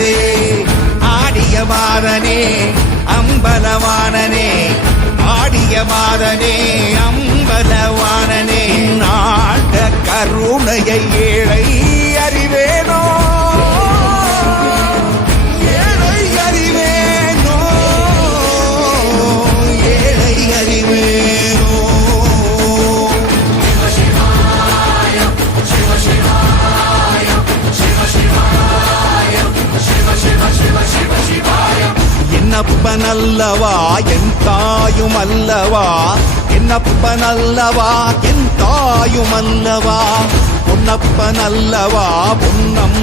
அறிவே. ஆடிய மாதனே அம்பலவானனே, ஆடிய மாதனே அம்பலவானனே, நாட கருணையை ஏழை அறிவேனோ, ஏழை அறிவேனோ, ஏழை அறிவேனோ. என்னப்பனல்லவா என் தாயும் அல்லவா, என்னப்பனல்லவா என் தாயும் அல்லவா, பொன்னப்பனல்லவா பொன்னம்